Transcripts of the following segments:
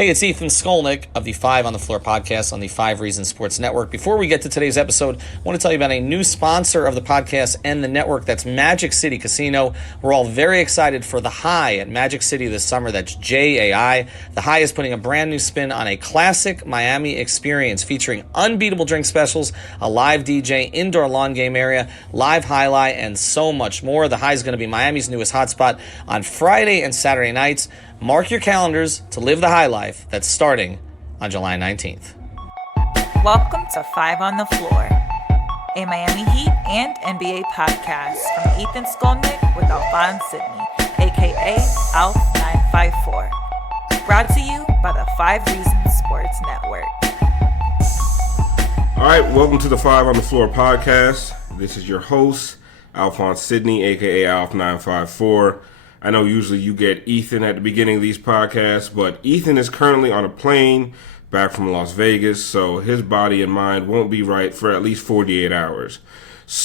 Hey, it's Ethan Skolnick of the Five on the Floor podcast on the 5 Reasons Sports Network. Before we get to today's episode, I want to tell you about a new sponsor of the podcast and the network. That's Magic City Casino. We're all very excited for The High at Magic City this summer. That's JAI. The High is putting a brand new spin on a classic Miami experience featuring unbeatable drink specials, a live DJ, indoor lawn game area, live highlight, and so much more. The High is going to be Miami's newest hotspot on Friday and Saturday nights. Mark your calendars to live the high life that's starting on July 19th. Welcome to Five on the Floor, a Miami Heat and NBA podcast from Ethan Skolnick with Alphonse Sidney, a.k.a. Alf 954. Brought to you by the 5 Reasons Sports Network. All right, welcome to the Five on the Floor podcast. This is your host, Alphonse Sidney, a.k.a. Alf 954. I know usually you get Ethan at the beginning of these podcasts, but Ethan is currently on a plane back from Las Vegas, so his body and mind won't be right for at least 48 hours.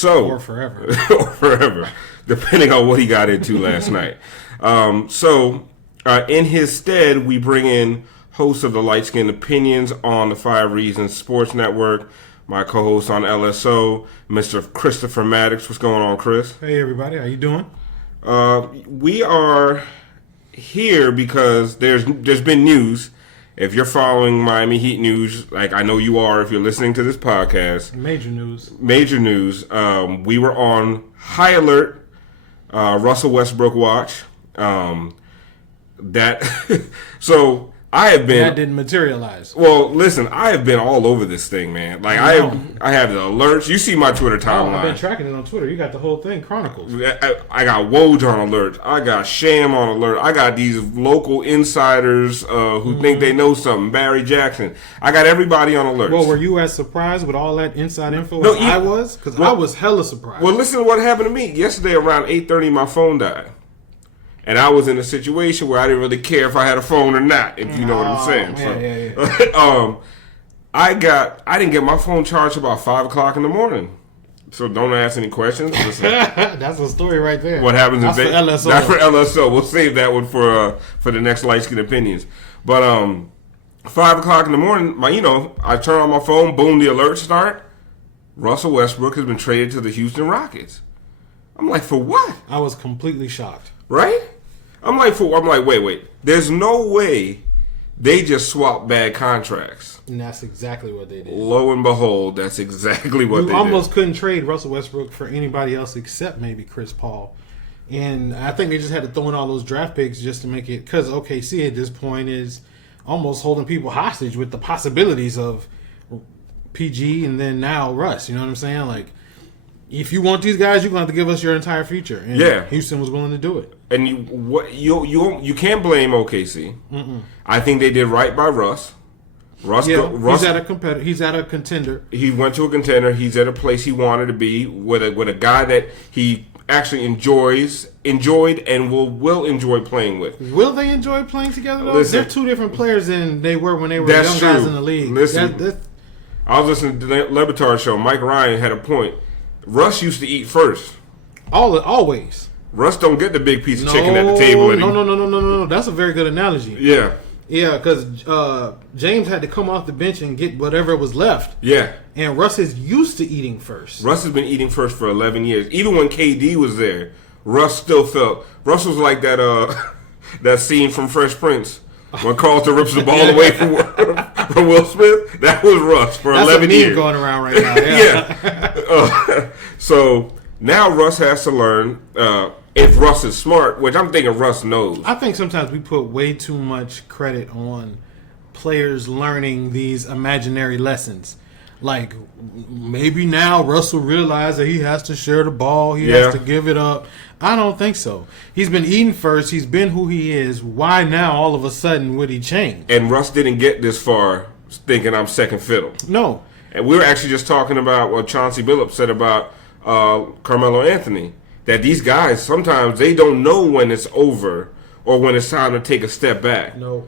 Or forever. Or forever, depending on what he got into last night. In his stead, we bring in host of the Light Skin Opinions on the 5 Reasons Sports Network, my co-host on LSO, Mr. Christopher Mattox. What's going on, Chris? Hey, everybody. How you doing? We are here because there's been news. If you're following Miami Heat news, like I know you are if you're listening to this podcast. Major news. We were on high alert, Russell Westbrook watch. That didn't materialize. Well, listen, I have been all over this thing, man. Like I have the alerts. You see my Twitter timeline. I've been tracking it on Twitter. You got the whole thing chronicles. I got Woj on alert. I got Sham on alert. I got these local insiders who think they know something. Barry Jackson. I got everybody on alert. Well, were you as surprised with all that inside info as I was? Because I was hella surprised. Well, listen to what happened to me yesterday around 8:30. My phone died. And I was in a situation where I didn't really care if I had a phone or not, if you know what I'm saying. Yeah. I didn't get my phone charged about 5 o'clock in the morning. So don't ask any questions. That's a story right there. What happens That's if for LSO. That's for LSO. We'll save that one for the next Light Skin Opinions. But 5 o'clock in the morning, I turn on my phone, boom, the alerts start. Russell Westbrook has been traded to the Houston Rockets. I'm like, for what? I was completely shocked. Right? I'm like, wait. There's no way they just swapped bad contracts. And that's exactly what they did. Lo and behold, that's exactly what they did. You almost couldn't trade Russell Westbrook for anybody else except maybe Chris Paul. And I think they just had to throw in all those draft picks just to make it, because OKC at this point is almost holding people hostage with the possibilities of PG and then now Russ. You know what I'm saying? Like, if you want these guys, you're going to have to give us your entire future. And Houston was willing to do it. And you can't blame OKC. Mm-mm. I think they did right by Russ. Russ, he's at a competitor. He's at a contender. He went to a contender. He's at a place he wanted to be with a guy that he actually enjoyed, and will enjoy playing with. Will they enjoy playing together, though? Listen, they're two different players than they were when they were young guys in the league. Listen, I was listening to the LeBatard show. Mike Ryan had a point. Russ used to eat first. Always. Russ don't get the big piece of chicken at the table anymore. No. That's a very good analogy. Yeah, because James had to come off the bench and get whatever was left. Yeah. And Russ is used to eating first. Russ has been eating first for 11 years. Even when KD was there, Russ still felt... Russ was like that scene from Fresh Prince when Carlton rips the ball away from Will Smith. That was Russ for 11 years. That's a meme going around right now. Yeah. So now Russ has to learn, if Russ is smart, which I'm thinking Russ knows. I think sometimes we put way too much credit on players learning these imaginary lessons. Like, maybe now Russ will realize that he has to share the ball. He has to give it up. I don't think so. He's been eating first. He's been who he is. Why now all of a sudden would he change? And Russ didn't get this far thinking I'm second fiddle. No. And we were actually just talking about what Chauncey Billups said about Carmelo Anthony. That these guys, sometimes they don't know when it's over or when it's time to take a step back. No.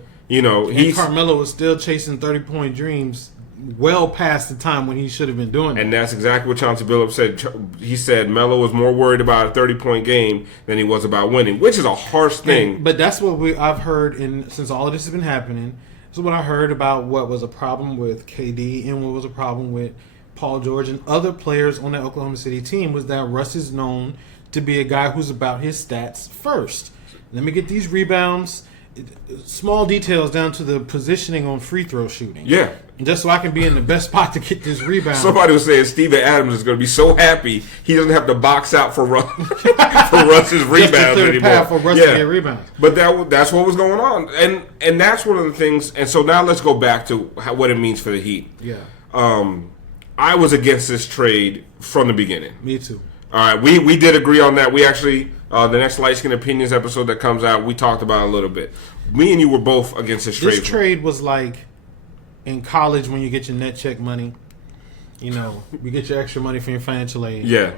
Carmelo was still chasing 30-point dreams well past the time when he should have been doing it. And that's exactly what Chauncey Billups said. He said Melo was more worried about a 30-point game than he was about winning, which is a harsh thing. But that's what I've heard since all of this has been happening. So what I heard about what was a problem with KD and what was a problem with Paul George and other players on that Oklahoma City team was that Russ is known to be a guy who's about his stats first. Let me get these rebounds, small details down to the positioning on free throw shooting. Yeah. Just so I can be in the best spot to get this rebound. Somebody was saying Steven Adams is going to be so happy he doesn't have to box out for Russ's rebounds anymore. Path for Russ to get rebounds. But that's what was going on, and that's one of the things. And so now let's go back to what it means for the Heat. Yeah. I was against this trade from the beginning. Me too. All right, we did agree on that. We actually the next Light Skin Opinions episode that comes out, we talked about it a little bit. Me and you were both against this trade. This trade was like in college when you get your net check money. You know, you get your extra money from your financial aid. Yeah.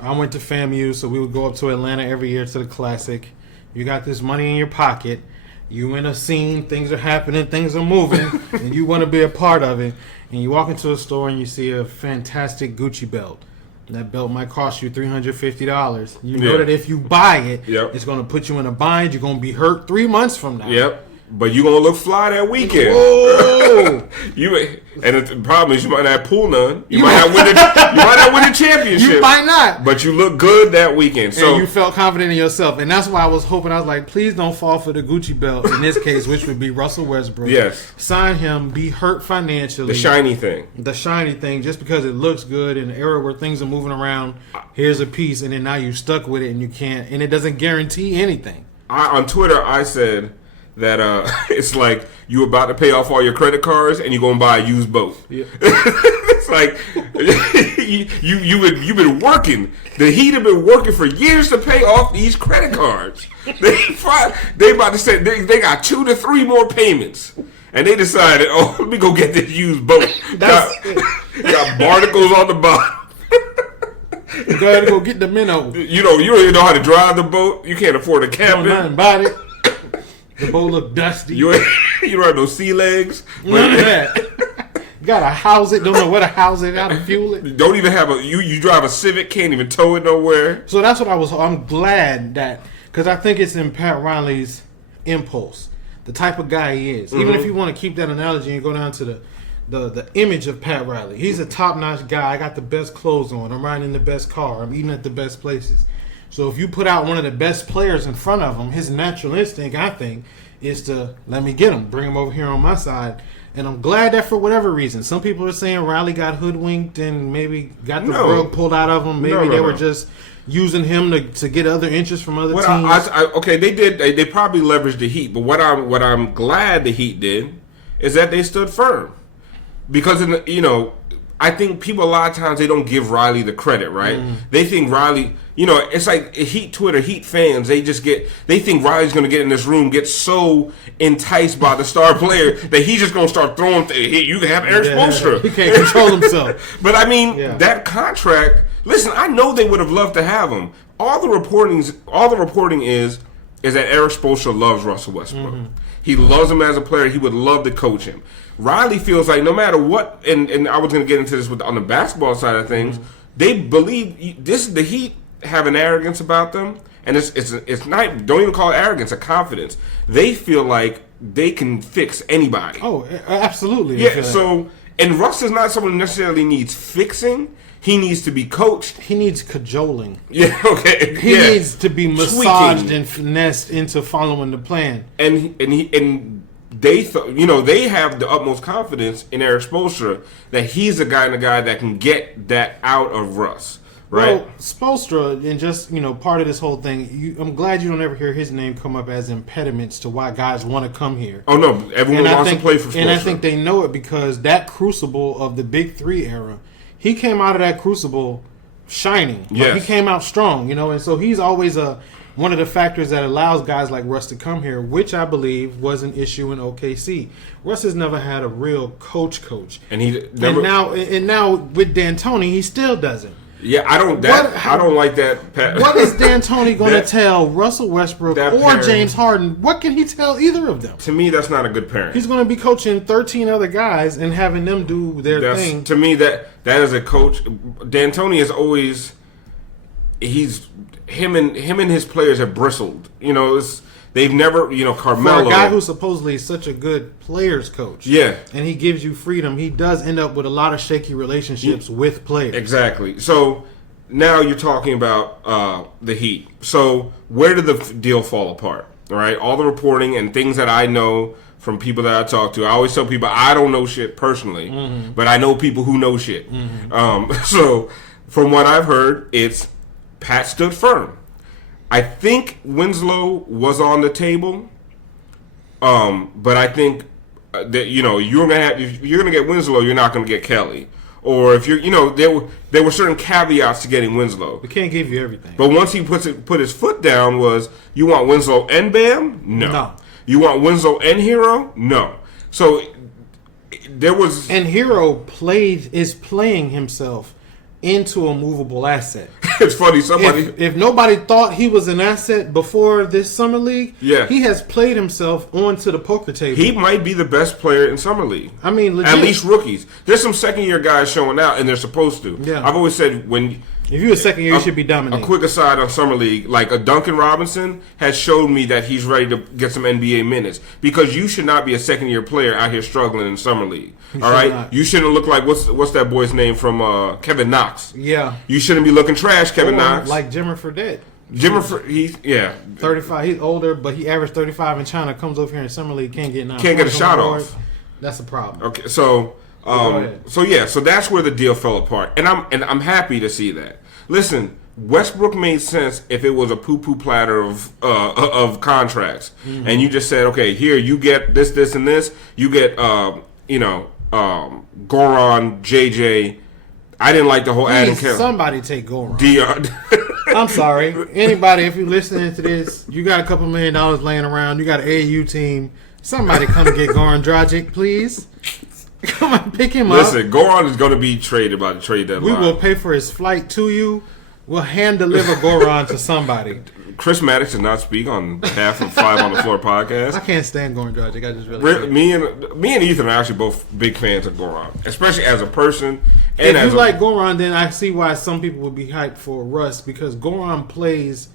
I went to FAMU, so we would go up to Atlanta every year to the Classic. You got this money in your pocket. You in a scene, things are happening, things are moving, and you want to be a part of it. And you walk into a store and you see a fantastic Gucci belt. And that belt might cost you $350. You know that if you buy it, it's going to put you in a bind. You're going to be hurt 3 months from now. Yep. But you're going to look fly that weekend. Whoa! And the problem is you might not pull none. You might not win the championship. You might not. But you look good that weekend. So and you felt confident in yourself. And that's why I was hoping. I was like, please don't fall for the Gucci belt in this case, which would be Russell Westbrook. Yes. Sign him, be hurt financially. The shiny thing. The shiny thing, just because it looks good in an era where things are moving around, here's a piece, and then now you're stuck with it and you can't. And it doesn't guarantee anything. On Twitter, I said that it's like you about to pay off all your credit cards and you're gonna buy a used boat. Yeah. It's like you've been working. The Heat have been working for years to pay off these credit cards. They about to say they got 2 to 3 more payments, and they decided, oh, let me go get this used boat. Got barnacles on the bottom. You gotta go get the minnow. You don't even know how to drive the boat. You can't afford a cabin. Nothing about it. The boat look dusty. You don't have no sea legs. None of that. Gotta house it. Don't know where to house it. How to fuel it. Don't even have you drive a Civic. Can't even tow it nowhere. So that's what I'm glad that, because I think it's in Pat Riley's impulse, the type of guy he is. Even if you want to keep that analogy and go down to the image of Pat Riley, he's a top notch guy. I got the best clothes on. I'm riding in the best car. I'm eating at the best places. So if you put out one of the best players in front of him, his natural instinct, I think, is to let me get him, bring him over here on my side. And I'm glad that for whatever reason, some people are saying Riley got hoodwinked and maybe got the rug pulled out of him. Maybe they were just using him to get other interest from other teams. Okay, they did. They probably leveraged the Heat, but what I'm glad the Heat did is that they stood firm, because I think people a lot of times they don't give Riley the credit, right? They think Riley, it's like Heat Twitter, Heat fans, they think Riley's going to get in this room, get so enticed by the star player that he's just going to start throwing you can have Eric Spoelstra. He can't control himself. But I mean, that contract, listen, I know they would have loved to have him. All the reporting is that Eric Spoelstra loves Russell Westbrook. He loves him as a player. He would love to coach him. Riley feels like no matter what, and I was going to get into this on the basketball side of things, they believe the Heat have an arrogance about them, and it's not, don't even call it arrogance, a confidence. They feel like they can fix anybody. Oh, absolutely. Yeah, so, and Russ is not someone who necessarily needs fixing. He needs to be coached. He needs cajoling. Yeah, okay. He needs to be massaged and finessed into following the plan. And they they have the utmost confidence in Eric Spoelstra that he's the guy that can get that out of Russ. Right? Well, Spoelstra, and just, part of this whole thing, I'm glad you don't ever hear his name come up as impediments to why guys want to come here. Oh, no. Everyone wants to play for Spoelstra. And I think they know it because that crucible of the Big Three era, he came out of that crucible shining. Yes. He came out strong, and so he's always one of the factors that allows guys like Russ to come here, which I believe was an issue in OKC. Russ has never had a real coach. And he never, and now with D'Antoni, he still doesn't. Yeah, I don't like that. What is D'Antoni going to tell Russell Westbrook or James Harden? What can he tell either of them? To me, that's not a good pairing. He's going to be coaching 13 other guys and having them do their thing. To me, that is a coach. D'Antoni is always him and his players have bristled. They've never, Carmelo. For a guy who's supposedly such a good players coach. Yeah. And he gives you freedom. He does end up with a lot of shaky relationships with players. Exactly. So now you're talking about the Heat. So where did the deal fall apart? All right. All the reporting and things that I know from people that I talk to. I always tell people I don't know shit personally, but I know people who know shit. So from what I've heard, it's Pat stood firm. I think Winslow was on the table, but I think that if you're gonna get Winslow, you're not gonna get Kelly. Or if there were certain caveats to getting Winslow. We can't give you everything. But once he put his foot down, was you want Winslow and Bam? No. You want Winslow and Hero? No. So there was, and Hero is playing himself into a movable asset. It's funny. If nobody thought he was an asset before this summer league, he has played himself onto the poker table. He might be the best player in summer league. I mean, legit. At least rookies. There's some second year guys showing out, and they're supposed to. Yeah. I've always said if you're a second year, you should be dominating. A quick aside on summer league, like a Duncan Robinson has showed me that he's ready to get some NBA minutes, because you should not be a second year player out here struggling in summer league. All right, not. You shouldn't look like what's that boy's name from Kevin Knox? Yeah, you shouldn't be looking trash, Kevin Knox. Like Jimmer Fredette. 35. He's older, but he averaged 35 in China. Comes over here in summer league, can't get a shot off. That's a problem. Okay, so that's where the deal fell apart, and I'm happy to see that. Listen, Westbrook made sense if it was a poo-poo platter of contracts, and you just said, okay, here you get this, and this. You get Goran, JJ. I didn't like the whole Adam Kelly. Somebody take Goran. Dion. I'm sorry. Anybody, if you're listening to this, you got a couple $1 million laying around. You got an AAU team. Somebody come get Goran Dragic, please. Come on, pick him up. Listen, Goran is going to be traded by the trade deadline. We will pay for his flight to you. We'll hand deliver Goran to somebody. Chris Mattox did not speak on behalf of Five on the Floor podcast. I can't stand Goran Dragic. I just really me and Ethan are actually both big fans of Goran, especially as a person. And if you like Goran, then I see why some people would be hyped for Russ, because Goran plays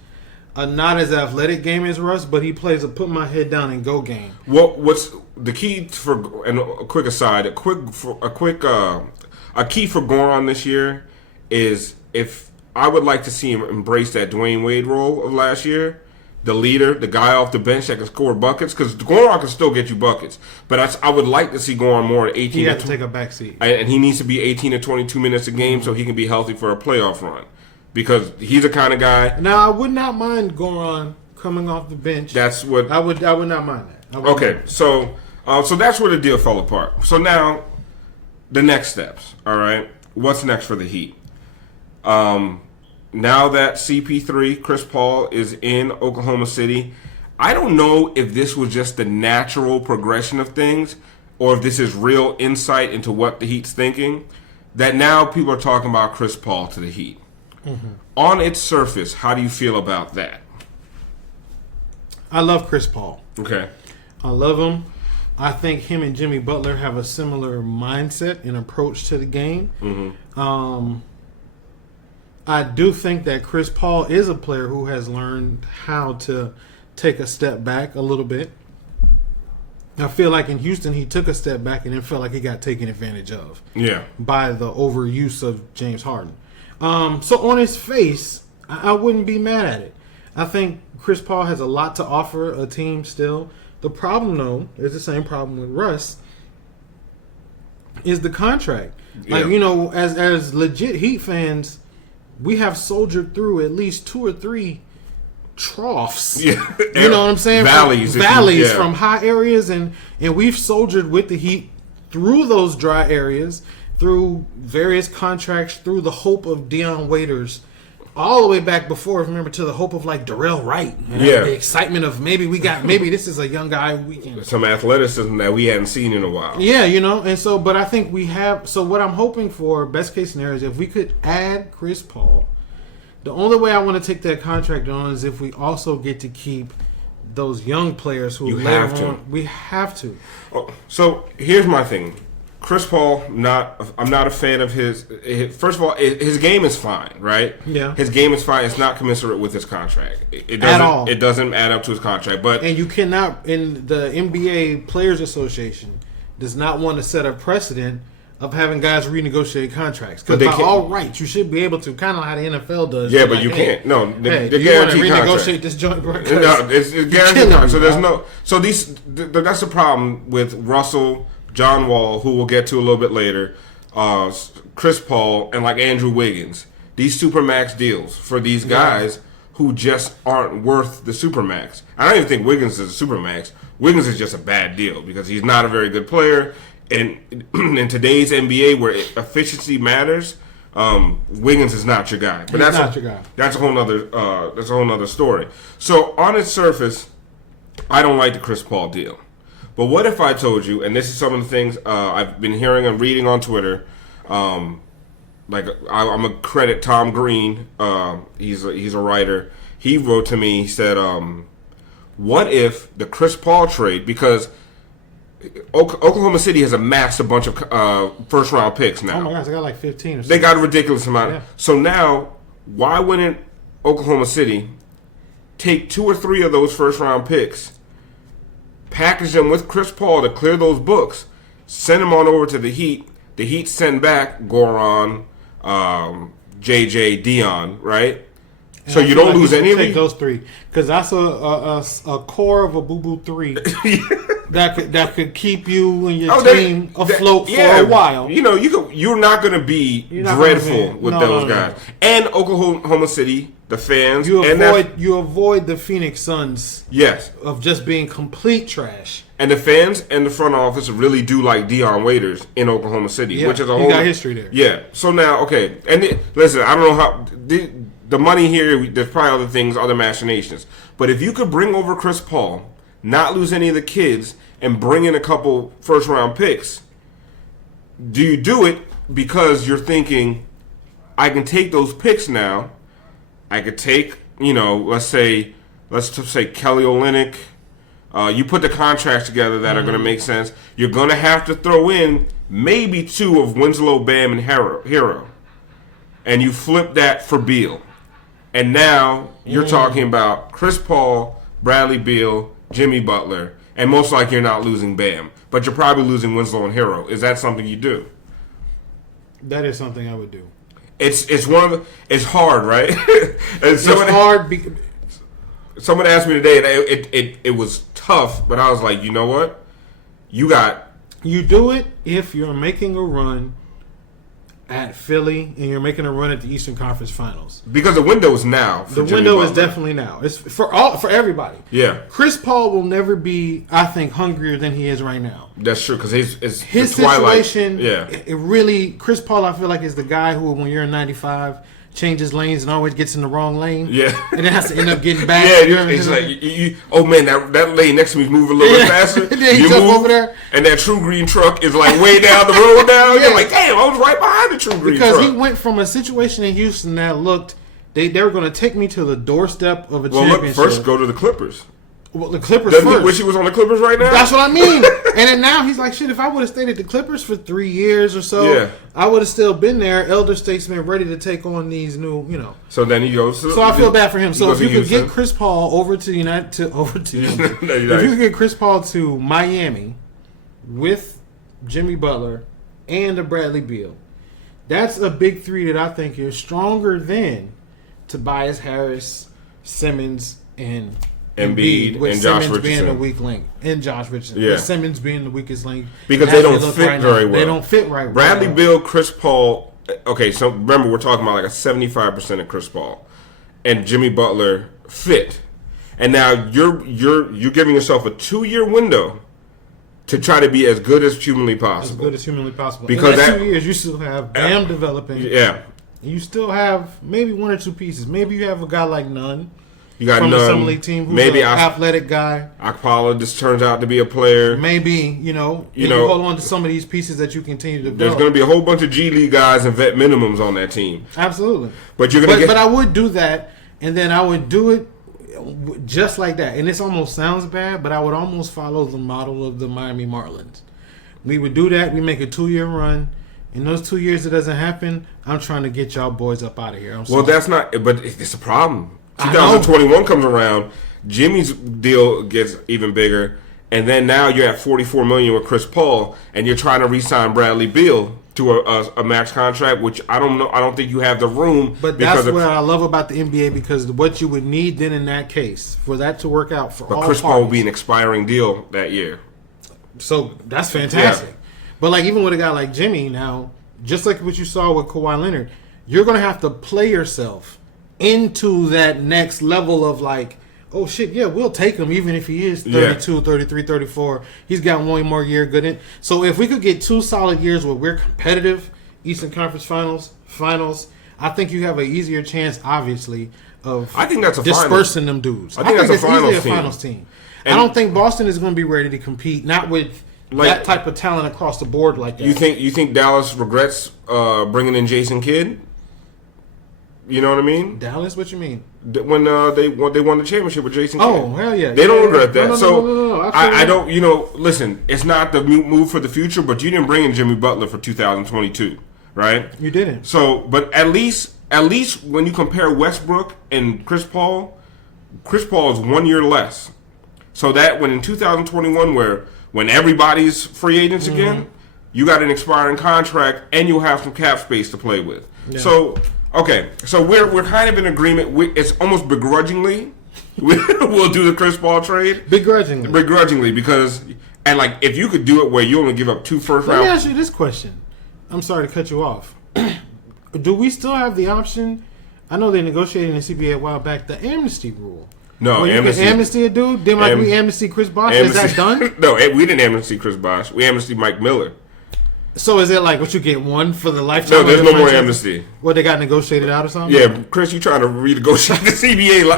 a not as athletic game as Russ, but he plays a put my head down and go game. Well, what's the key for? And a quick aside, a key for Goran this year is, if I would like to see him embrace that Dwayne Wade role of last year, the leader, the guy off the bench that can score buckets, because Goran can still get you buckets. But I would like to see Goran more at 18. He has to take a back seat, and he needs to be 18 to 22 minutes a game so he can be healthy for a playoff run. Because he's the kind of guy. Now, I would not mind Goran coming off the bench. That's what I would not mind that. Okay, so that's where the deal fell apart. So now, the next steps. All right, what's next for the Heat? Now that CP3, Chris Paul, is in Oklahoma City, I don't know if this was just the natural progression of things, or if this is real insight into what the Heat's thinking. That now people are talking about Chris Paul to the Heat. Mm-hmm. On its surface, how do you feel about that? I love Chris Paul. Okay. I love him. I think him and Jimmy Butler have a similar mindset and approach to the game. Mm-hmm. I do think that Chris Paul is a player who has learned how to take a step back a little bit. I feel like in Houston he took a step back and then felt like he got taken advantage of. Yeah. By the overuse of James Harden. So on his face, I wouldn't be mad at it. I think Chris Paul has a lot to offer a team still. The problem, though, is the same problem with Russ, is the contract. Yeah. Like, as legit Heat fans, we have soldiered through at least 2 or 3 troughs. Yeah. You know what I'm saying? Valleys from high areas, and we've soldiered with the Heat through those dry areas, through various contracts, through the hope of Dion Waiters, all the way back before, remember, to the hope of like Darrell Wright. And the excitement of maybe this is a young guy we can. Some athleticism that we hadn't seen in a while. Yeah, and so, but I think we have, so what I'm hoping for, best case scenario, is if we could add Chris Paul, the only way I want to take that contract on is if we also get to keep those young players who we have to. We have to. So here's my thing. Chris Paul, I'm not a fan of his. First of all, his game is fine, right? Yeah. His game is fine. It's not commensurate with his contract. It doesn't, At all. It doesn't add up to his contract. And you cannot, in the NBA Players Association, does not want to set a precedent of having guys renegotiate contracts. Because by all rights, you should be able to, kind of how the NFL does. Yeah, but you can't. No, the guaranteed you want to renegotiate renegotiate this joint? No, it's guaranteed contract. So there's bro. that's the problem with Russell, John Wall, who we'll get to a little bit later, Chris Paul, and like Andrew Wiggins. These supermax deals for these guys who just aren't worth the supermax. I don't even think Wiggins is a supermax. Wiggins is just a bad deal because he's not a very good player. And in today's NBA, where efficiency matters, Wiggins is not your guy. But that's your guy. That's a whole nother story. So on its surface, I don't like the Chris Paul deal. But what if I told you, and this is some of the things I've been hearing and reading on Twitter. I'm gonna credit Tom Green. He's a writer. He wrote to me. He said, "What if the Chris Paul trade? Because Oklahoma City has amassed a bunch of first round picks now. Oh my gosh, they got like 15 or something. They got a ridiculous amount. Yeah. So now, why wouldn't Oklahoma City take 2 or 3 of those first round picks, package them with Chris Paul to clear those books, send them on over to the Heat. The Heat send back Goran, JJ, Dion, right? And so I you feel don't lose any of take them? those 3 because that's a core of a boo-boo 3 that could keep you and your team afloat for a while. You know, you're not going to be dreadful with those guys. And Oklahoma City, the fans, you avoid the Phoenix Suns. Yes, of just being complete trash. And the fans and the front office really do like Dion Waiters in Oklahoma City, which is a whole got history there. Yeah. So now, okay, and listen, I don't know how the money here. There's probably other things, other machinations. But if you could bring over Chris Paul, not lose any of the kids, and bring in a couple first round picks, do you do it because you're thinking, I can take those picks now? I could take, let's say Kelly Olynyk. You put the contracts together that are going to make sense. You're going to have to throw in maybe 2 of Winslow, Bam, and Hero. And you flip that for Beal. And now you're talking about Chris Paul, Bradley Beal, Jimmy Butler, and most likely you're not losing Bam. But you're probably losing Winslow and Hero. Is that something you do? That is something I would do. It's hard, right? It's hard. Someone asked me today, and it was tough, but I was like, you know what? You do it if you're making a run at Philly and you're making a run at the Eastern Conference Finals. Because the window is now. The window is definitely now. It's for everybody. Yeah. Chris Paul will never be, I think, hungrier than he is right now. That's true, because his situation. Yeah. It really, Chris Paul, I feel like, is the guy who, when you're in 95, changes lanes and always gets in the wrong lane. Yeah. And then has to end up getting back. Yeah, it's like, oh man, that lane next to me is moving a little bit faster. And then you move over there. And that True Green truck is like way down the road now. You're like, damn, I was right behind the True Green truck. Because he went from a situation in Houston that looked, they were going to take me to the doorstep of a championship. First go to the Clippers. Well, the Clippers Doesn't first. he wish he was on the Clippers right now? That's what I mean. And then now he's like, shit, if I would have stayed at the Clippers for 3 years or so, I would have still been there, elder statesman, ready to take on these new, So then he goes to... So I feel bad for him. So if you could Houston. get Chris Paul over to if you could get Chris Paul to Miami with Jimmy Butler and a Bradley Beal, that's a big 3 that I think is stronger than Tobias Harris, Simmons, and Embiid, with and Josh Simmons being Richardson. the weak link, and Josh Richardson. Yeah. With Simmons being the weakest link Because they don't fit right very now. well. They don't fit right. Bradley well. Beal, Chris Paul. Okay, so remember we're talking about like a 75% of Chris Paul, and Jimmy Butler fit. And now you're giving yourself a 2-year window to try to be as good as humanly possible. As good as humanly possible. Because in that 2 years, you still have Bam developing. Yeah. You still have maybe 1 or 2 pieces. Maybe you have a guy like Nunn. You got from Nunn. the Summer League team who's maybe an athletic guy. Akpala just turns out to be a player. Maybe, you hold on to some of these pieces that you continue to build. There's going to be a whole bunch of G League guys and vet minimums on that team. Absolutely. But you're going to But I would do that, and then I would do it just like that. And this almost sounds bad, but I would almost follow the model of the Miami Marlins. We would do that. We make a 2-year run. In those 2 years, it doesn't happen. I'm trying to get y'all boys up out of here. Well, that's not. But it's a problem. 2021 comes around. Jimmy's deal gets even bigger, and then now you're at $44 million with Chris Paul, and you're trying to re-sign Bradley Beal to a max contract, which I don't know. I don't think you have the room. But that's what I love about the NBA, because what you would need then in that case for that to work out for all Chris parties. Paul will be an expiring deal that year. So that's fantastic. Yeah. But like even with a guy like Jimmy now, just like what you saw with Kawhi Leonard, you're going to have to play yourself into that next level of like, oh shit, yeah, we'll take him even if he is 32, 33, 34. He's got one more year good in. So if we could get 2 solid years where we're competitive, Eastern Conference Finals, I think you have an easier chance, obviously, of dispersing them dudes. I think that's it's easily a finals team. I don't think Boston is going to be ready to compete, not with that type of talent across the board like that. You think Dallas regrets bringing in Jason Kidd? You know what I mean? Dallas? What you mean? When they won the championship with Jason Kidd. Oh, hell yeah. They don't regret that. No, I don't, listen, it's not the move for the future, but you didn't bring in Jimmy Butler for 2022, right? You didn't. So, but at least when you compare Westbrook and Chris Paul is 1 year less. So that when in 2021, when everybody's free agents again, you got an expiring contract and you'll have some cap space to play with. Yeah. So, okay, so we're kind of in agreement. It's almost begrudgingly we'll do the Chris Paul trade. Begrudgingly, because if you could do it where you only give up 2 first round. Let me ask you this question. I'm sorry to cut you off. Do we still have the option? I know they negotiated in the CBA a while back the amnesty rule. No, amnesty a dude. Then we amnesty Chris Bosh. Is that done? No, we didn't amnesty Chris Bosh. We amnesty Mike Miller. So is it like what you get one for the lifetime? No, there's no more amnesty. What, they got negotiated out or something? Yeah, Chris, you trying to renegotiate the CBA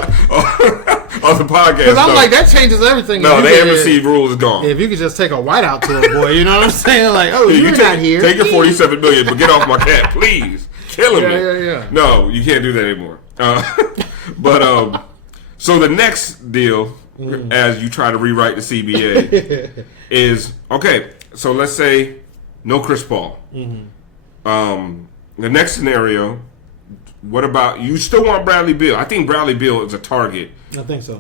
on the podcast? Because I'm like, that changes everything. No, the amnesty rule is gone. If you could just take a whiteout to a boy, you know what I'm saying? Like, oh, you're not here. Take your $47 million, but get off my cat, please. Killing me. Yeah. No, you can't do that anymore. So the next deal, as you try to rewrite the CBA, is okay. So let's say no Chris Paul. The next scenario, what about you? Still want Bradley Beal? I think Bradley Beal is a target. I think so.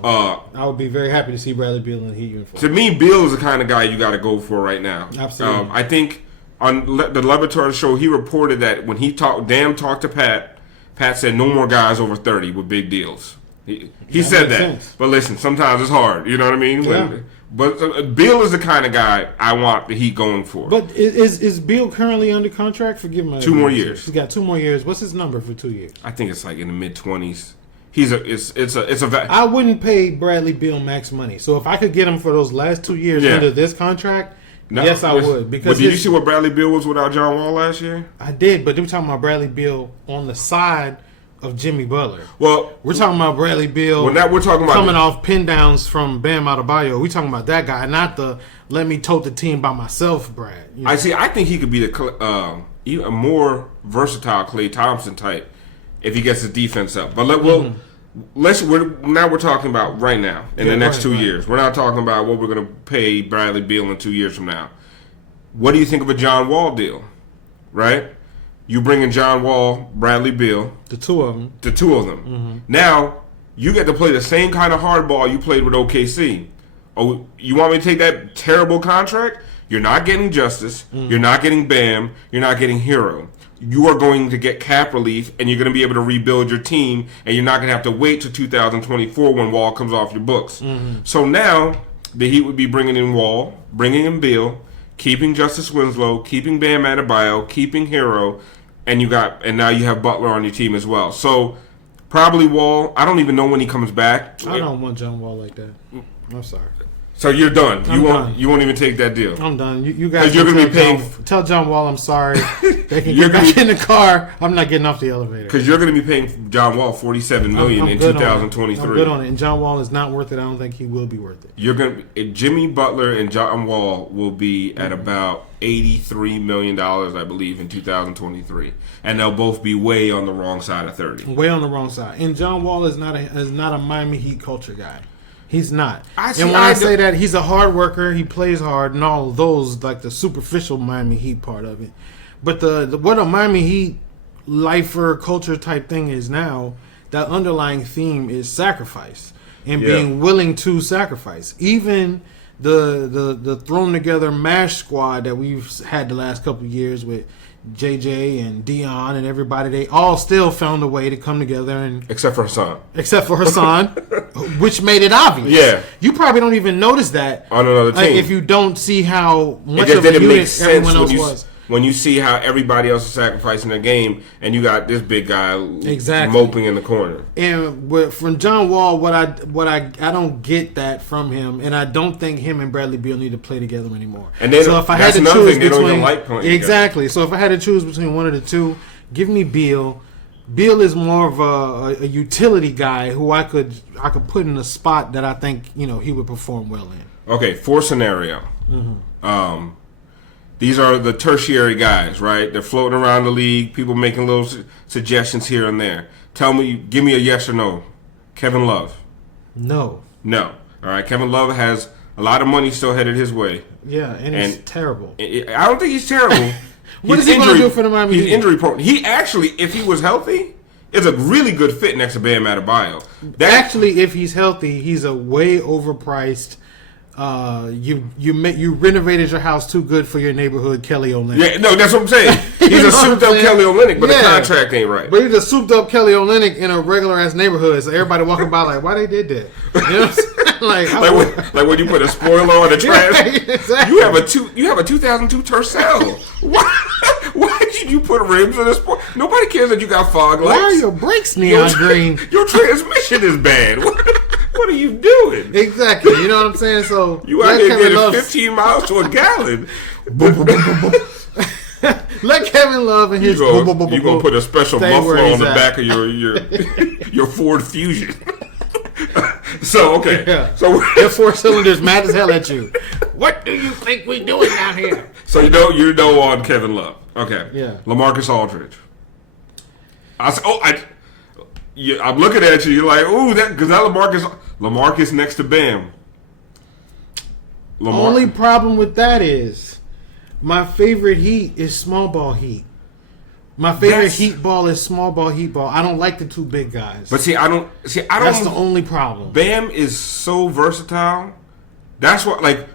I would be very happy to see Bradley Beal in the Heat uniform. To me, Beal is the kind of guy you got to go for right now. Absolutely. I think on the Levitar show, he reported that when talked to Pat said no more guys over 30 with big deals. He said that. Sense. But listen, sometimes it's hard. You know what I mean? Yeah. But Beal is the kind of guy I want the Heat going for. But is Beal currently under contract? Forgive me. 2 more years. He's got 2 more years. What's his number for 2 years? I think it's like in the mid-20s. I wouldn't pay Bradley Beal max money. So if I could get him for those last 2 years under this contract, yes, I would. Because did you see what Bradley Beal was without John Wall last year? I did, but they were talking about Bradley Beal on the side of Jimmy Butler. Well, we're talking about Bradley Beal. We're talking about coming off pin downs from Bam Adebayo. We're talking about that guy, not the let me tote the team by myself, Brad. You know? I think he could be a more versatile Klay Thompson type if he gets his defense up. But we're talking about right now in the next 2 years. We're not talking about what we're going to pay Bradley Beal in 2 years from now. What do you think of a John Wall deal? Right? You bring in John Wall, Bradley Beal. The two of them. Mm-hmm. Now, you get to play the same kind of hardball you played with OKC. Oh, you want me to take that terrible contract? You're not getting Justice. You're not getting Bam. You're not getting Hero. You are going to get cap relief, and you're going to be able to rebuild your team, and you're not going to have to wait till 2024 when Wall comes off your books. So now, the Heat would be bringing in Wall, bringing in Beal, keeping Justice Winslow, keeping Bam Adebayo, keeping Hero, and now you have Butler on your team as well. So probably Wall. I don't even know when he comes back. I don't want John Wall like that. I'm sorry. So you're done. done. You won't even take that deal. I'm done. You guys. You're gonna be paying. Tell John Wall I'm sorry. They can get back in the car. I'm not getting off the elevator. Because you're going to be paying John Wall $47 million in 2023. I'm good on it. And John Wall is not worth it. I don't think he will be worth it. You're going to Jimmy Butler and John Wall will be at about $83 million, I believe, in 2023, and they'll both be way on the wrong side of 30. Way on the wrong side. And John Wall is not a Miami Heat culture guy. He's not. I say that, he's a hard worker, he plays hard, and all of those, like the superficial Miami Heat part of it. But what a Miami Heat lifer culture type thing is now, that underlying theme is sacrifice and being willing to sacrifice. Even the thrown together MASH squad that we've had the last couple of years with JJ and Dion and everybody, they all still found a way to come together, and except for Hassan, which made it obvious. Yeah, you probably don't even notice that on another team if you don't see how much of a unit everyone else was. When you see how everybody else is sacrificing their game, and you got this big guy moping in the corner. And from John Wall, what I don't get that from him, and I don't think him and Bradley Beal need to play together anymore. And then, so if I had to choose between, exactly. So if I had to choose between one of the two, give me Beal. Beal is more of a utility guy who I could put in a spot that I think he would perform well in. Okay, for scenario. Mm-hmm. These are the tertiary guys, right? They're floating around the league. People making little suggestions here and there. Give me a yes or no. Kevin Love. No. All right, Kevin Love has a lot of money still headed his way. Yeah, and he's terrible. I don't think he's terrible. What is he going to do for the Miami Heat? He's injury prone. He actually, if he was healthy, is a really good fit next to Bam Adebayo. Actually, if he's healthy, he's a way overpriced. You renovated your house too good for your neighborhood, Kelly Olynyk. Yeah, no, that's what I'm saying. He's a souped up Kelly Olynyk, but the contract ain't right. But he's a souped up Kelly Olynyk in a regular ass neighborhood, so everybody walking by like, why they did that? You know what I'm saying? like when you put a spoiler on the trash. Yeah, exactly. You have a 2002 Tercel. Why did you put rims on this spoiler? Nobody cares that you got fog lights. Why are your brakes neon green? Your transmission is bad. What are you doing? Exactly. You know what I'm saying? So you out here getting 15 miles to a gallon. Let Kevin Love and his you're gonna put a special muffler on the back of your Ford Fusion. So okay. Yeah. So your 4 cylinders mad as hell at you. What do you think we doing down here? So you know on Kevin Love. Okay. Yeah. LaMarcus Aldridge. I'm looking at you. You're like, ooh, because that LaMarcus next to Bam. Only problem with that is my favorite Heat is small ball Heat. My favorite Heat ball is small ball Heat ball. I don't like the two big guys. But I don't. That's the only problem. Bam is so versatile. That's what I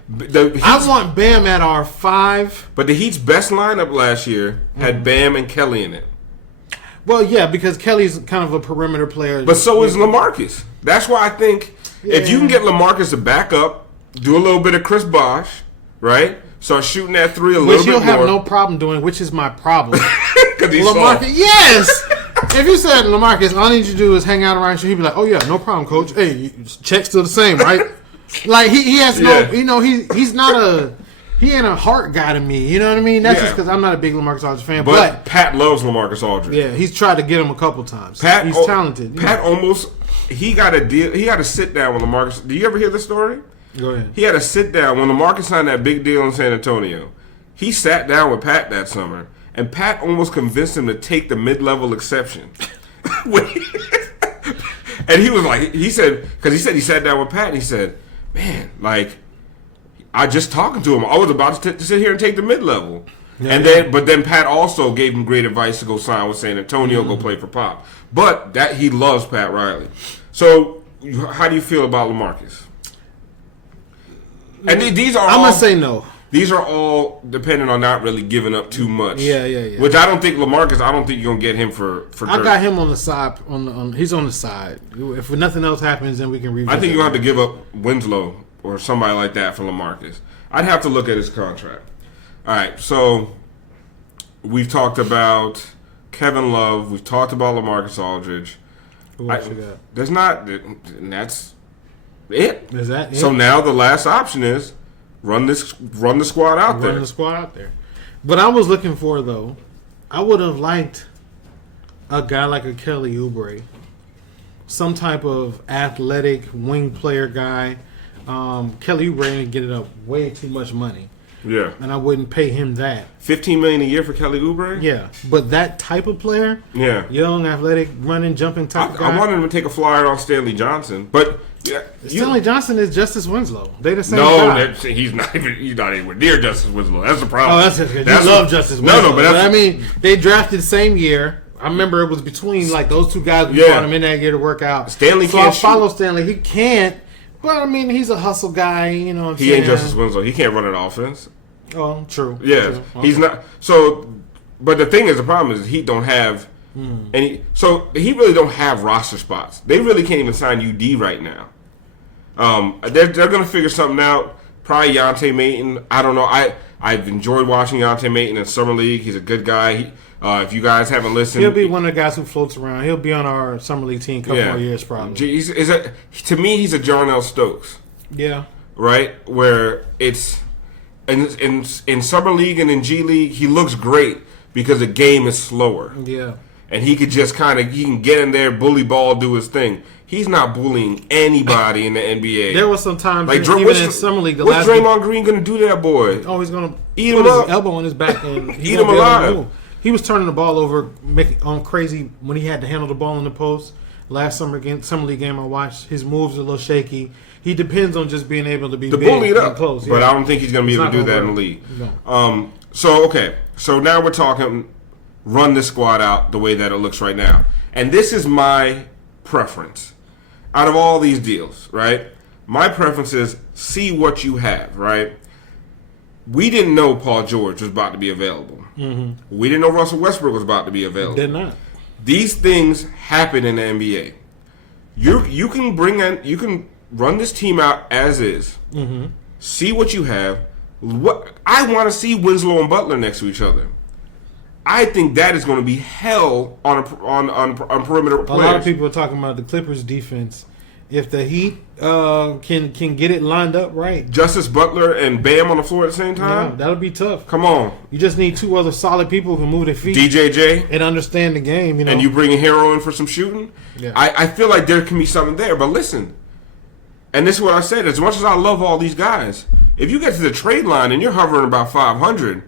want Bam at our 5. But the Heat's best lineup last year had Bam and Kelly in it. Well, yeah, because Kelly's kind of a perimeter player. But so is LaMarcus. That's why I think if you can get LaMarcus to back up, do a little bit of Chris Bosh, right? Start shooting that 3 a little bit more. Which he'll have no problem doing, which is my problem. Because he's LaMarcus, yes! If you said, LaMarcus, all I need you to do is hang out around you, he'd be like, oh, yeah, no problem, coach. Hey, check's still the same, right? Like, he has no, he's not a... He ain't a heart guy to me. You know what I mean? That's just because I'm not a big LaMarcus Aldridge fan. But Pat loves LaMarcus Aldridge. Yeah, he's tried to get him a couple times. He's talented. Pat almost... He got a deal. He had to sit down with LaMarcus. Do you ever hear the story? Go ahead. He had to sit down when LaMarcus signed that big deal in San Antonio. He sat down with Pat that summer, and Pat almost convinced him to take the mid-level exception. And he was like, he said he sat down with Pat, and he said, man, like, I just talking to him. I was about to sit here and take the mid-level. Yeah, but then Pat also gave him great advice to go sign with San Antonio, go play for Pop. But that he loves Pat Riley. So, how do you feel about LaMarcus? And these are I'm going to say no. These are all dependent on not really giving up too much. Yeah. Which I don't think LaMarcus. I don't think you're gonna get him for. I got him on the side. He's on the side. If nothing else happens, then we can revisit. I think you have to give up Winslow or somebody like that for LaMarcus. I'd have to look at his contract. All right, so we've talked about Kevin Love. We've talked about LaMarcus Aldridge. Who else you got? There's not. And that's it. Is that it? So now the last option is. Run the squad out there. Run the squad out there. But I was looking for, though, I would have liked a guy like a Kelly Oubre. Some type of athletic wing player guy. Kelly Oubre ain't getting up way too much money. Yeah. And I wouldn't pay him that. $15 million a year for Kelly Oubre? Yeah. But that type of player, yeah, young, athletic, running, jumping type of guy. I wanted him to take a flyer on Stanley Johnson. But Yeah, Stanley Johnson is Justice Winslow. They the same guy. guy. He's not anywhere near Justice Winslow. That's the problem. Oh, that's it. You love Justice Winslow. No, but I mean, they drafted the same year. I remember it was between like those two guys. We brought him in that year to work out. Stanley so can't I follow Stanley. He can't. But I mean, he's a hustle guy. You know what I'm saying? He ain't Justice Winslow. He can't run an offense. Oh, true. Yeah, true. Okay. He's not. So, but the thing is, the problem is he don't have any. So he really don't have roster spots. They really can't even sign UD right now. They're gonna figure something out. Probably Yonte Mayton. I don't know. I've enjoyed watching Yonte Mayton in Summer League. He's a good guy. If you guys haven't listened, he'll be one of the guys who floats around. He'll be on our Summer League team a couple more years probably. To me, he's a Jarnell Stokes. Yeah. Right? Where it's in Summer League and in G League, he looks great because the game is slower. Yeah. And he could just he can get in there, bully ball, do his thing. He's not bullying anybody in the NBA. There was some times, like, even in Summer League, what's Draymond Green going to do to that boy? Oh, he's going to eat put him his up. elbow on his back and eat him alive. He was turning the ball over, making crazy when he had to handle the ball in the post. Last Summer League game I watched, his moves are a little shaky. He depends on just being able to be big bully it up, and close. But I don't think he's going to be able to do that in the league. No. So now we're talking run this squad out the way that it looks right now. And this is my preference. Out of all these deals, right? My preference is see what you have, right? We didn't know Paul George was about to be available. Mm-hmm. We didn't know Russell Westbrook was about to be available. Did not. These things happen in the NBA. You can run this team out as is. Mm-hmm. See what you have. What I want to see Winslow and Butler next to each other. I think that is going to be hell on perimeter players. A lot of people are talking about the Clippers' defense. If the Heat can get it lined up right, Justice Butler and Bam on the floor at the same time, yeah, that'll be tough. Come on, you just need two other solid people who can move their feet, DJJ, and understand the game. You know, and you bring a hero in for some shooting. Yeah. I feel like there can be something there. But listen, and this is what I said. As much as I love all these guys, if you get to the trade line and you're hovering about 500.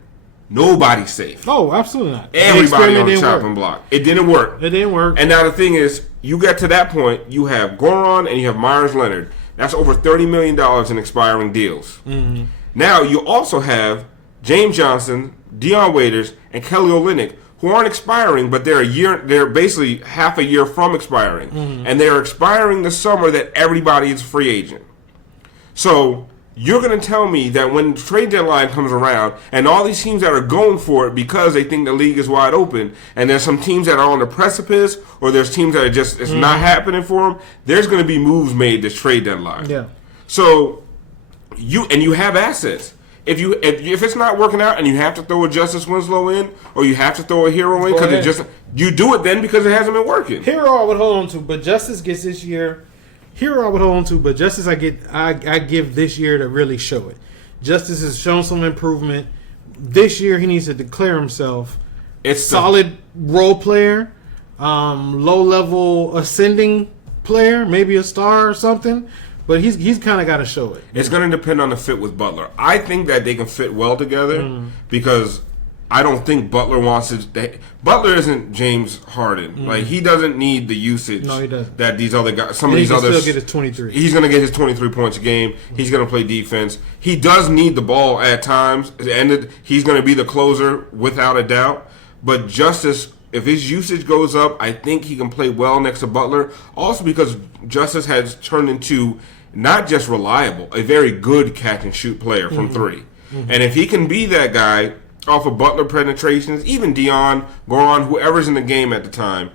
Nobody's safe. Oh, absolutely not. Everybody on the chopping block. It didn't work. It didn't work. And now the thing is, you get to that point, you have Goran and you have Myers Leonard. That's over $30 million in expiring deals. Mm-hmm. Now you also have James Johnson, Dion Waiters, and Kelly Olynyk, who aren't expiring, but they're basically half a year from expiring. Mm-hmm. And they're expiring the summer that everybody is free agent. So you're going to tell me that when the trade deadline comes around and all these teams that are going for it because they think the league is wide open, and there's some teams that are on the precipice, or there's teams that are just it's not happening for them, there's going to be moves made this trade deadline. Yeah. So you have assets. If it's not working out and you have to throw a Justice Winslow in or you have to throw a hero in because you do it then because it hasn't been working. Hero I would hold on to, but Justice gets this year. Hero I would hold on to, but Justice I give this year to really show it. Justice has shown some improvement. This year he needs to declare himself. It's solid role player, low level ascending player, maybe a star or something. But he's kind of got to show it. It's going to depend on the fit with Butler. I think that they can fit well together because I don't think Butler wants to. Butler isn't James Harden. Like he doesn't need the usage. No, he doesn't. That these other guys, some of these others, still get his 23. He's going to get his 23 points a game. He's going to play defense. He does need the ball at times, and he's going to be the closer without a doubt. But Justice, if his usage goes up, I think he can play well next to Butler. Also because Justice has turned into not just reliable, a very good catch and shoot player from three. And if he can be that guy off of Butler penetrations, even Dion, Goran, whoever's in the game at the time,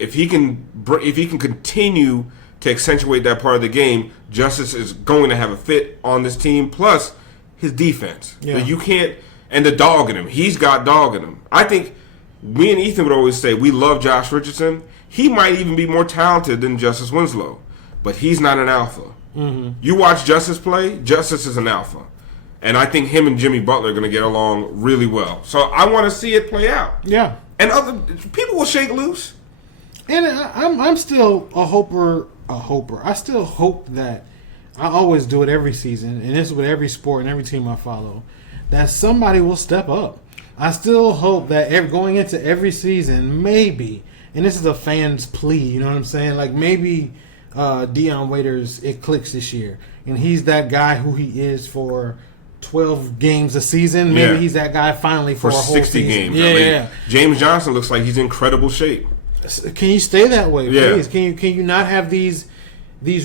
if he can continue to accentuate that part of the game, Justice is going to have a fit on this team. Plus his defense, you can't, and the dog in him. He's got dog in him. I think me and Ethan would always say we love Josh Richardson. He might even be more talented than Justice Winslow, but he's not an alpha. You watch Justice play. Justice is an alpha. And I think him and Jimmy Butler are going to get along really well. So I want to see it play out. Yeah. And other people will shake loose. And I'm still a hoper. I still hope that I always do it every season, and this is with every sport and every team I follow, that somebody will step up. I still hope that going into every season, maybe, and this is a fan's plea, you know what I'm saying? Like maybe Dion Waiters, it clicks this year. And he's that guy who he is for 12 games a season. Maybe he's that guy finally for a whole 60 season. games. Yeah, I mean, yeah. James Johnson looks like he's in incredible shape. Can you stay that way, please? Yeah. Can you not have these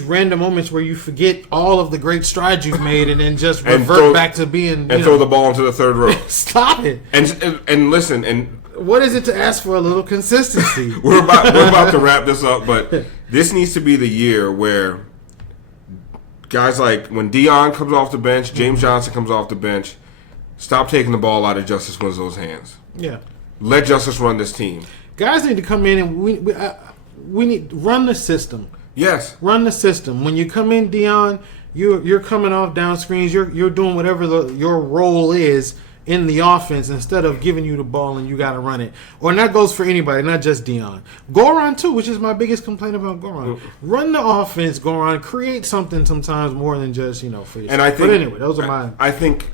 random moments where you forget all of the great strides you've made and then just revert back to being throw the ball into the third row? Stop it. And listen, and what is it to ask for a little consistency? we're about to wrap this up, but this needs to be the year where guys like when Dion comes off the bench, James Johnson comes off the bench, stop taking the ball out of Justice Winslow's hands. Yeah. Let Justice run this team. Guys need to come in and we need run the system. Yes. Run the system. When you come in, Dion, you're coming off down screens. You're doing whatever your role is in the offense instead of giving you the ball and you got to run it. Or that goes for anybody, not just Dion. Goran too, which is my biggest complaint about Goran. Run the offense, Goran. Create something sometimes more than just for yourself. And I think, but anyway, those are my. I think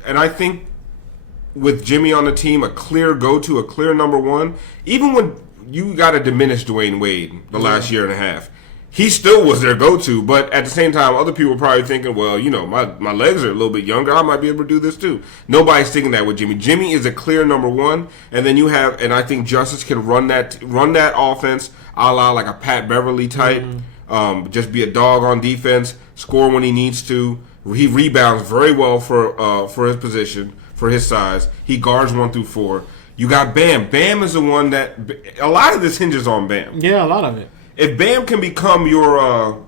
with Jimmy on the team, a clear go-to, a clear number one. Even when you got to diminish Dwayne Wade the last year and a half, he still was their go-to, but at the same time, other people were probably thinking, well, my legs are a little bit younger. I might be able to do this too. Nobody's thinking that with Jimmy. Jimmy is a clear number one, and then and I think Justice can run that offense a la like a Pat Beverly type. Just be a dog on defense, score when he needs to. He rebounds very well for his position, for his size. He guards 1 through 4. You got Bam. Bam is the one that a lot of this hinges on Bam. Yeah, a lot of it. If Bam can become your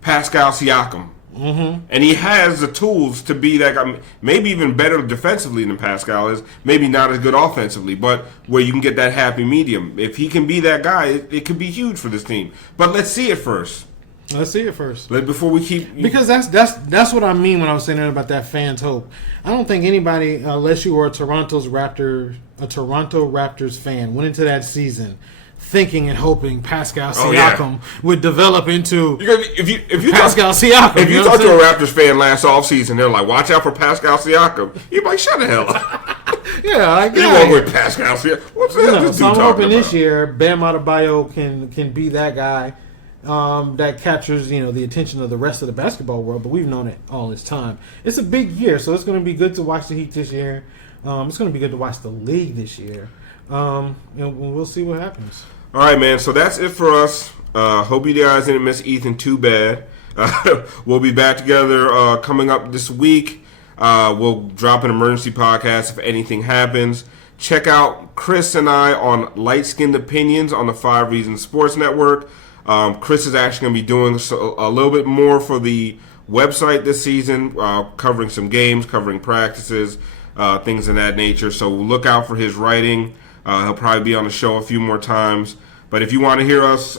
Pascal Siakam, and he has the tools to be that guy, maybe even better defensively than Pascal is, maybe not as good offensively, but where you can get that happy medium. If he can be that guy, it could be huge for this team. But let's see it first. Let's see it first. Before we keep... Because that's what I mean when I was saying about that fans' hope. I don't think anybody, unless you were a Toronto Raptors fan, went into that season thinking and hoping Pascal Siakam would develop into Pascal Siakam. If you talk to a Raptors fan last offseason, they're like, watch out for Pascal Siakam. You're like, shut the hell up. You won't with Pascal Siakam. What's that? So I'm hoping this year Bam Adebayo can be that guy that captures the attention of the rest of the basketball world, but we've known it all this time. It's a big year, so it's going to be good to watch the Heat this year. It's going to be good to watch the league this year. We'll see what happens. All right, man. So that's it for us. Hope you guys didn't miss Ethan too bad. We'll be back together coming up this week. We'll drop an emergency podcast if anything happens. Check out Chris and I on Light Skinned Opinions on the 5 Reasons Sports Network. Chris is actually going to be doing a little bit more for the website this season, covering some games, covering practices, things of that nature. So look out for his writing. He'll probably be on the show a few more times. But if you want to hear us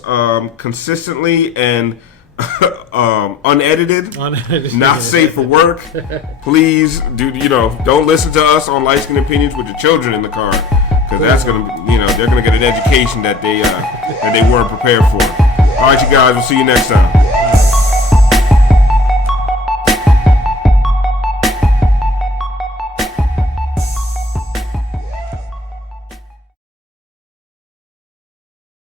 consistently and unedited, not safe for work, please don't listen to us on Light Skin Opinions with your children in the car, because that's gonna they're gonna get an education that they weren't prepared for. All right, you guys, we'll see you next time.